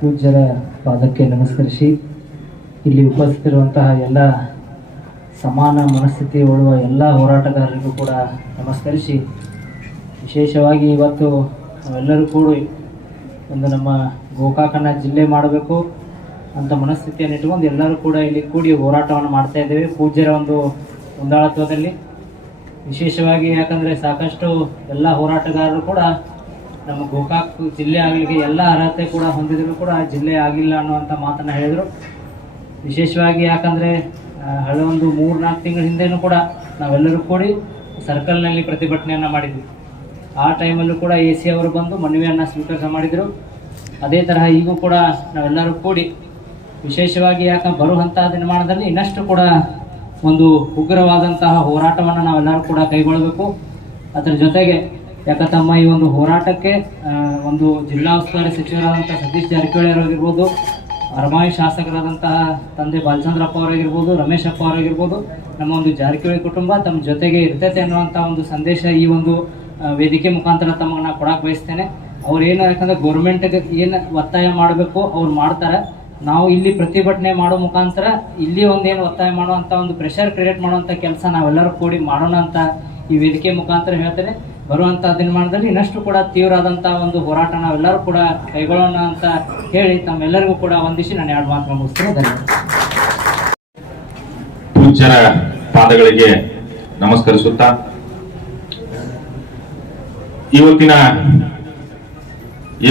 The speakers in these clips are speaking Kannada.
ಪೂಜ್ಯರ ಪಾದಕ್ಕೆ ನಮಸ್ಕರಿಸಿ ಇಲ್ಲಿ ಉಪಸ್ಥಿತಿರುವಂತಹ ಎಲ್ಲ ಸಮಾನ ಮನಸ್ಥಿತಿ ಉಳ್ಳುವ ಎಲ್ಲ ಹೋರಾಟಗಾರರಿಗೂ ಕೂಡ ನಮಸ್ಕರಿಸಿ, ವಿಶೇಷವಾಗಿ ಇವತ್ತು ನಾವೆಲ್ಲರೂ ಕೂಡಿ ಒಂದು ನಮ್ಮ ಗೋಕಾಕನ ಜಿಲ್ಲೆ ಮಾಡಬೇಕು ಅಂತ ಮನಸ್ಥಿತಿಯನ್ನು ಇಟ್ಕೊಂಡು ಎಲ್ಲರೂ ಕೂಡ ಇಲ್ಲಿ ಕೂಡಿ ಹೋರಾಟವನ್ನು ಮಾಡ್ತಾ ಇದ್ದೇವೆ ಪೂಜ್ಯರ ಒಂದು ಮುಂದಾಳತ್ವದಲ್ಲಿ. ವಿಶೇಷವಾಗಿ ಯಾಕಂದರೆ ಸಾಕಷ್ಟು ಎಲ್ಲ ಹೋರಾಟಗಾರರು ಕೂಡ ನಮ್ಮ ಗೋಕಾಕ್ ಜಿಲ್ಲೆ ಆಗಲಿಕ್ಕೆ ಎಲ್ಲ ಅರ್ಹತೆ ಕೂಡ ಹೊಂದಿದ್ರು ಕೂಡ ಜಿಲ್ಲೆ ಆಗಿಲ್ಲ ಅನ್ನುವಂಥ ಮಾತನ್ನು ಹೇಳಿದರು. ವಿಶೇಷವಾಗಿ ಯಾಕಂದರೆ ಒಂದು 3-4 ತಿಂಗಳ ಹಿಂದೆನೂ ಕೂಡ ನಾವೆಲ್ಲರೂ ಕೂಡಿ ಸರ್ಕಲ್ನಲ್ಲಿ ಪ್ರತಿಭಟನೆಯನ್ನು ಮಾಡಿದ್ವಿ. ಆ ಟೈಮಲ್ಲೂ ಕೂಡ AC ಅವರು ಬಂದು ಮನವಿಯನ್ನು ಸ್ವೀಕಾರ ಮಾಡಿದರು. ಅದೇ ತರಹ ಈಗೂ ಕೂಡ ನಾವೆಲ್ಲರೂ ಕೂಡಿ ವಿಶೇಷವಾಗಿ ಬರುವಂತಹ ದಿನಮಾನದಲ್ಲಿ ಇನ್ನಷ್ಟು ಕೂಡ ಒಂದು ಉಗ್ರವಾದಂತಹ ಹೋರಾಟವನ್ನು ನಾವೆಲ್ಲರೂ ಕೂಡ ಕೈಗೊಳ್ಳಬೇಕು. ಅದರ ಜೊತೆಗೆ ತಮ್ಮ ಈ ಒಂದು ಹೋರಾಟಕ್ಕೆ ಒಂದು ಜಿಲ್ಲಾ ಉಸ್ತುವಾರಿ ಸಚಿವರಾದಂಥ ಸತೀಶ್ ಜಾರಕಿಹೊಳಿ ಅವರಾಗಿರ್ಬೋದು, ಅರಮಾಯಿ ಶಾಸಕರಾದಂತಹ ತಂದೆ ಬಾಲಚಂದ್ರಪ್ಪ ಅವರಾಗಿರ್ಬೋದು, ರಮೇಶ್ ಅಪ್ಪ ಅವರಾಗಿರ್ಬೋದು, ನಮ್ಮ ಒಂದು ಜಾರಕಿಹೊಳಿ ಕುಟುಂಬ ತಮ್ಮ ಜೊತೆಗೆ ಇರ್ತೈತೆ ಅನ್ನುವಂಥ ಒಂದು ಸಂದೇಶ ಈ ಒಂದು ವೇದಿಕೆ ಮುಖಾಂತರ ತಮಗೆ ನಾನು ಕೊಡಕ್ಕೆ ಬಯಸ್ತೇನೆ. ಅವ್ರು ಏನು ಯಾಕಂದ್ರೆ ಗೌರ್ಮೆಂಟ್ಗೆ ಏನು ಒತ್ತಾಯ ಮಾಡಬೇಕು ಅವ್ರು ಮಾಡ್ತಾರೆ. ನಾವು ಇಲ್ಲಿ ಪ್ರತಿಭಟನೆ ಮಾಡೋ ಮುಖಾಂತರ ಇಲ್ಲಿ ಒಂದೇನು ಒತ್ತಾಯ ಮಾಡುವಂಥ ಒಂದು ಪ್ರೆಷರ್ ಕ್ರಿಯೇಟ್ ಮಾಡುವಂಥ ಕೆಲಸ ನಾವೆಲ್ಲರೂ ಕೂಡಿ ಮಾಡೋಣ ಅಂತ ಈ ವೇದಿಕೆ ಮುಖಾಂತರ ಹೇಳ್ತೇನೆ. ಬರುವಂಥ ದಿನಮಾನದಲ್ಲಿ ಇನ್ನಷ್ಟು ಕೂಡ ತೀವ್ರವಾದಂಥ ಒಂದು ಹೋರಾಟ ನಾವೆಲ್ಲರೂ ಕೂಡ ಕೈಗೊಳ್ಳೋಣ ಅಂತ ಹೇಳಿ ತಮ್ಮೆಲ್ಲರಿಗೂ ಕೂಡ ವಂದಿಸಿ ನಾನು 2 ಮಾತು ಮುಗಿಸ್ತೇನೆ. ಧನ್ಯವಾದ. ಪೂಜ್ಯರ ಪಾದಗಳಿಗೆ ನಮಸ್ಕರಿಸುತ್ತಾ ಇವತ್ತಿನ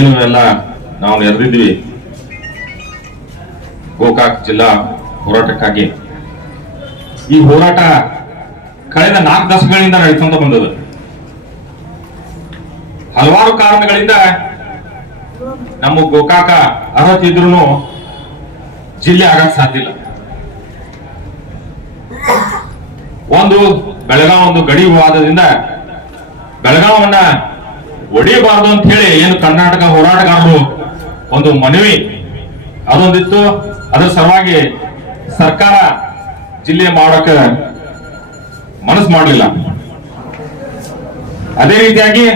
ಏನು ಎಲ್ಲ ನಾವು ನೆರೆದಿದ್ವಿ ಗೋಕಾಕ್ ಜಿಲ್ಲಾ ಹೋರಾಟಕ್ಕಾಗಿ, ಈ ಹೋರಾಟ ಕಳೆದ 4 ದಶಕಗಳಿಂದ ನಡೆದುಕೊಂಡು ಬಂದದ್ದು. ಹಲವಾರು ಕಾರಣಗಳಿಂದ ನಮ್ಮ ಗೋಕಾಕ ಅರ್ಹತೆ ಇದ್ರೂ ಜಿಲ್ಲೆ ಆಗಕ್ಕೆ ಸಾಧ್ಯ ಇಲ್ಲ. ಒಂದು ಬೆಳಗಾವ್ ಒಂದು ಗಡಿ ವಿವಾದದಿಂದ ಬೆಳಗಾವನ್ನ ಒಡೆಯಬಾರದು ಅಂತ ಹೇಳಿ ಏನು ಕರ್ನಾಟಕ ಹೋರಾಟಗಾರರು ಒಂದು ಮನವಿ ಅದೊಂದಿತ್ತು. ಅದರ ಸಲುವಾಗಿ ಸರ್ಕಾರ ಜಿಲ್ಲೆ ಮಾಡೋಕೆ ಮನಸ್ಸು ಮಾಡಲಿಲ್ಲ. ಅದೇ ರೀತಿಯಾಗಿ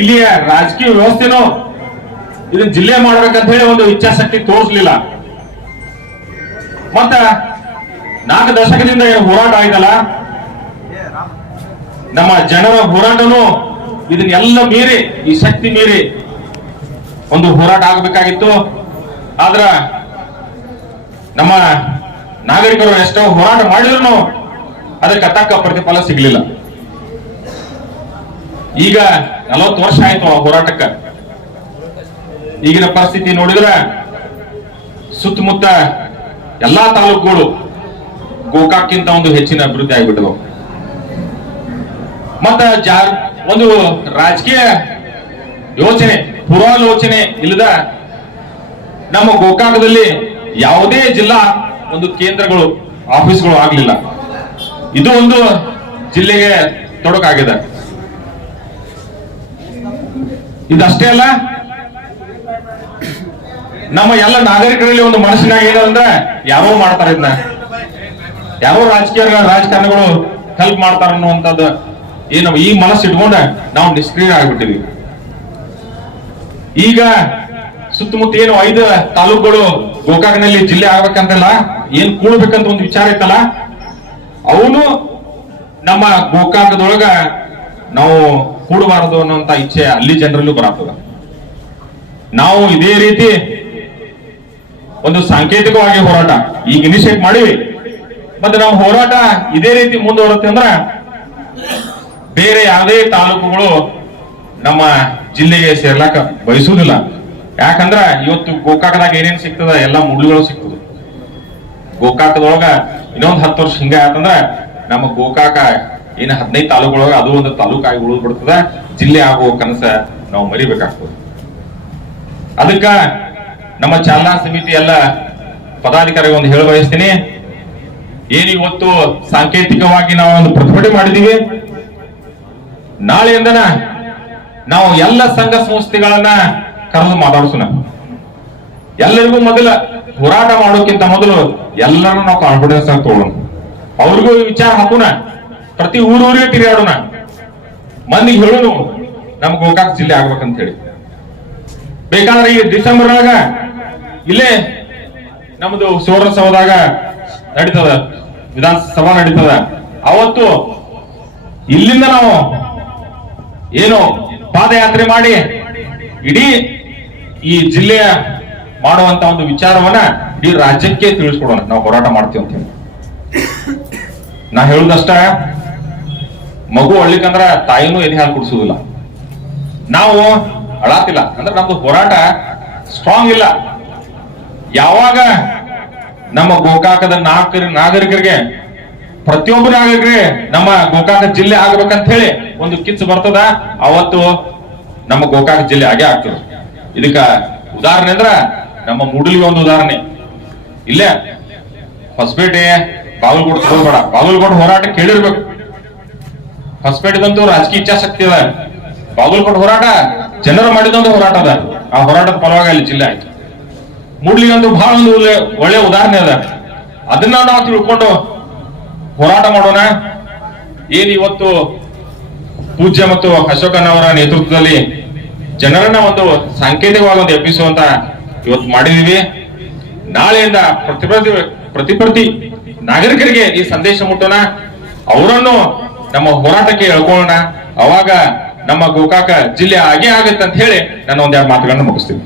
ಇಲ್ಲಿಯ ರಾಜಕೀಯ ವ್ಯವಸ್ಥೆನೂ ಇದನ್ನ ಜಿಲ್ಲೆ ಮಾಡ್ಬೇಕಂತ ಹೇಳಿ ಒಂದು ಇಚ್ಛಾಶಕ್ತಿ ತೋರಿಸಲಿಲ್ಲ. ಮತ್ತ 4 ದಶಕದಿಂದ ಏನು ಹೋರಾಟ ಆಯ್ತಲ್ಲ, ನಮ್ಮ ಜನರ ಹೋರಾಟನು ಇದನ್ನೆಲ್ಲ ಮೀರಿ, ಈ ಶಕ್ತಿ ಮೀರಿ ಒಂದು ಹೋರಾಟ ಆಗಬೇಕಾಗಿತ್ತು. ಆದ್ರ ನಮ್ಮ ನಾಗರಿಕರು ಎಷ್ಟೋ ಹೋರಾಟ ಮಾಡಿದ್ರು ಅದಕ್ಕೆ ತಕ್ಕ ಪ್ರತಿಫಲ ಸಿಗ್ಲಿಲ್ಲ. ಈಗ 40 ವರ್ಷ ಆಯ್ತು ಆ ಹೋರಾಟಕ್ಕ. ಈಗಿನ ಪರಿಸ್ಥಿತಿ ನೋಡಿದ್ರೆ ಸುತ್ತಮುತ್ತ ಎಲ್ಲಾ ತಾಲೂಕುಗಳು ಗೋಕಾಕ್ಕಿಂತ ಒಂದು ಹೆಚ್ಚಿನ ಅಭಿವೃದ್ಧಿ ಆಗಿಬಿಟ್ಟವು. ಮತ್ತ ಒಂದು ರಾಜಕೀಯ ಯೋಚನೆ, ಪೂರ್ವಾಲೋಚನೆ ಇಲ್ಲದ ನಮ್ಮ ಗೋಕಾಕದಲ್ಲಿ ಯಾವುದೇ ಜಿಲ್ಲಾ ಒಂದು ಕೇಂದ್ರಗಳು, ಆಫೀಸ್ಗಳು ಆಗ್ಲಿಲ್ಲ. ಇದು ಒಂದು ಜಿಲ್ಲೆಗೆ ತೊಡಕಾಗಿದೆ. ಇದಷ್ಟೇ ಅಲ್ಲ, ನಮ್ಮ ಎಲ್ಲ ನಾಗರಿಕರಲ್ಲಿ ಒಂದು ಮನಸ್ಸಿನಾಗ ಏನಂದ್ರೆ ಯಾರೋ ಮಾಡ್ತಾರೆ, ಇದನ್ನ ಯಾರೋ ರಾಜಕಾರಣಿಗಳು ಹೆಲ್ಪ್ ಮಾಡ್ತಾರ ಅನ್ನುವಂಥದ್ದು ಏನು ಈ ಮನಸ್ಸು ಇಟ್ಕೊಂಡ ನಾವು ನಿಷ್ಕ್ರಿಯ ಆಗ್ಬಿಟ್ಟಿವಿ. ಈಗ ಸುತ್ತಮುತ್ತ ಏನು 5 ತಾಲೂಕುಗಳು ಗೋಕಾಕ್ನಲ್ಲಿ ಜಿಲ್ಲೆ ಆಗ್ಬೇಕಂತಲ್ಲ, ಏನ್ ಕೂಡ್ಬೇಕಂತ ಒಂದು ವಿಚಾರ ಇತ್ತಲ್ಲ, ಅವನು ನಮ್ಮ ಗೋಕಾಕದೊಳಗ ನಾವು ಕೂಡಬಾರದು ಅನ್ನೋಂತ ಇಚ್ಛೆ ಅಲ್ಲಿ ಜನರಲ್ಲೂ ಬರತ್ತದ. ನಾವು ಇದೇ ರೀತಿ ಒಂದು ಸಾಂಕೇತಿಕವಾಗಿ ಹೋರಾಟ ಈಗ ಇನಿಷಿಯೇಟ್ ಮಾಡಿವಿ. ಮತ್ತೆ ನಮ್ಮ ಹೋರಾಟ ಇದೇ ರೀತಿ ಮುಂದುವರುತ್ತೆ ಅಂದ್ರ ಬೇರೆ ಯಾವುದೇ ತಾಲೂಕುಗಳು ನಮ್ಮ ಜಿಲ್ಲೆಗೆ ಸೇರ್ಲಾಕ ಬಯಸುವುದಿಲ್ಲ. ಯಾಕಂದ್ರ ಇವತ್ತು ಗೋಕಾಕದಾಗ ಏನೇನ್ ಸಿಗ್ತದ ಎಲ್ಲ ಮುಳ್ಳುಗಳು ಸಿಗ್ತದ. ಗೋಕಾಕದೊಳಗ ಇನ್ನೊಂದು 10 ವರ್ಷ ಹಿಂಗ ಆತಂದ್ರ ನಮ್ಮ ಗೋಕಾಕ ಏನ್ 15 ತಾಲೂಕೊಳಗ ಅದು ಒಂದು ತಾಲೂಕಾಗಿ ಉಳಿದು ಬಿಡ್ತದ. ಜಿಲ್ಲೆ ಆಗುವ ಕನಸ ನಾವು ಮರಿಬೇಕಾಗ್ತದೆ. ಅದಕ್ಕ ನಮ್ಮ ಚಾಲನಾ ಸಮಿತಿ ಎಲ್ಲ ಪದಾಧಿಕಾರಿಗಳು ಒಂದು ಹೇಳ ಬಯಸ್ತೀನಿ. ಏನ್ ಇವತ್ತು ಸಾಂಕೇತಿಕವಾಗಿ ನಾವು ಒಂದು ಪ್ರತಿಭಟನೆ ಮಾಡಿದೀವಿ, ನಾಳೆಯಿಂದನ ನಾವು ಎಲ್ಲ ಸಂಘ ಸಂಸ್ಥೆಗಳನ್ನ ಕರೆದು ಮಾತಾಡ್ಸೋಣ. ಎಲ್ಲರಿಗೂ ಮೊದಲ ಹೋರಾಟ ಮಾಡೋಕ್ಕಿಂತ ಮೊದಲು ಎಲ್ಲರೂ ನಾವು ಕಾನ್ಫಿಡೆನ್ಸ್ ಆಗಿ ತಗೊಳ್ಳೋಣ. ಅವ್ರಿಗೂ ವಿಚಾರ ಹಾಕೋಣ, ಪ್ರತಿ ಊರೂರಿಗೆ ತಿರುಗಾಡೋಣ, ಮಂದಿಗೆ ಹೇಳೋಣ ನಮ್ ಗೋಕಾಕ್ ಜಿಲ್ಲೆ ಆಗ್ಬೇಕಂತ ಹೇಳಿ. ಬೇಕಾದ್ರೆ ಈ ಡಿಸೆಂಬರ್ನಾಗ ಇಲ್ಲೇ ನಮ್ದು ಸುವರ್ಣಸೌಧದಾಗ ನಡೀತದ, ವಿಧಾನಸಭಾ ನಡೀತದ. ಅವತ್ತು ಇಲ್ಲಿಂದ ನಾವು ಏನು ಪಾದಯಾತ್ರೆ ಮಾಡಿ ಇಡೀ ಈ ಜಿಲ್ಲೆಯ ಮಾಡುವಂತ ಒಂದು ವಿಚಾರವನ್ನ ಇಡೀ ರಾಜ್ಯಕ್ಕೆ ತಿಳಿಸ್ಕೊಡೋಣ, ನಾವು ಹೋರಾಟ ಮಾಡ್ತೀವಿ ಅಂತ ಹೇಳಿ. ನಾ ಹೇಳುದಷ್ಟ, ಮಗು ಅಳ್ಲಿಕ್ಕಂದ್ರ ತಾಯಿನೂ ಎದೆ ಹಾಲು ಕುಡಿಸುವುದಿಲ್ಲ. ನಾವು ಅಳಾತಿಲ್ಲ ಅಂದ್ರೆ ನಮ್ದು ಹೋರಾಟ ಸ್ಟ್ರಾಂಗ್ ಇಲ್ಲ. ಯಾವಾಗ ನಮ್ಮ ಗೋಕಾಕದ ನಾಗರಿಕರಿಗೆ, ಪ್ರತಿಯೊಬ್ಬ ನಾಗರಿಕರಿಗೆ ನಮ್ಮ ಗೋಕಾಕ ಜಿಲ್ಲೆ ಆಗ್ಬೇಕಂತ ಹೇಳಿ ಒಂದು ಕಿಚ್ಚು ಬರ್ತದ, ಅವತ್ತು ನಮ್ಮ ಗೋಕಾಕ ಜಿಲ್ಲೆ ಆಗೇ ಆಗ್ತದೆ. ಇದಕ್ಕ ಉದಾಹರಣೆ ಅಂದ್ರ ನಮ್ಮ ಮೂಡಲಿಗೆ ಒಂದು ಉದಾಹರಣೆ. ಇಲ್ಲೇ ಹೊಸಪೇಟೆ, ಬಾಗಲಕೋಟೆ ತಗೋಬೇಡ, ಬಾಗಲಕೋಟೆ ಹೋರಾಟ ಕೇಳಿರ್ಬೇಕು. ಹೊಸಪೇಟೆದಂತೂ ರಾಜಕೀಯ ಇಚ್ಛಾಶಕ್ತಿ ಅದ. ಬಾಗಲಕೋಟೆ ಹೋರಾಟ ಜನರು ಮಾಡಿದಂತ ಹೋರಾಟ ಅದ. ಆ ಹೋರಾಟದ ಪರವಾಗಿ ಅಲ್ಲಿ ಜಿಲ್ಲೆ ಆಯ್ತು. ಮೂಡ್ಲಿಗಂತೂ ಬಹಳ ಒಂದು ಒಳ್ಳೆ ಉದಾಹರಣೆ ಅದ. ಅದನ್ನ ನಾವು ತಿಳ್ಕೊಂಡು ಹೋರಾಟ ಮಾಡೋಣ. ಏನ್ ಇವತ್ತು ಪೂಜ್ಯ ಮತ್ತು ಅಶೋಕನವರ ನೇತೃತ್ವದಲ್ಲಿ ಜನರನ್ನ ಒಂದು ಸಾಂಕೇತಿಕವಾಗಿ ಒಂದು ಎಬ್ಬಿಸುವಂತ ಇವತ್ತು ಮಾಡಿದೀವಿ. ನಾಳೆಯಿಂದ ಪ್ರತಿ ನಾಗರಿಕರಿಗೆ ಈ ಸಂದೇಶ ಮುಟ್ಟೋಣ, ಅವರನ್ನು ನಮ್ಮ ಹೋರಾಟಕ್ಕೆ ಎಳ್ಕೊಳ್ಳೋಣ. ಅವಾಗ ನಮ್ಮ ಗೋಕಾಕ ಜಿಲ್ಲೆ ಆಗೇ ಆಗುತ್ತೆ ಅಂತ ಹೇಳಿ ನಾನು ಒಂದೆರಡು ಮಾತುಗಳನ್ನ ಮುಗಿಸ್ತೀನಿ.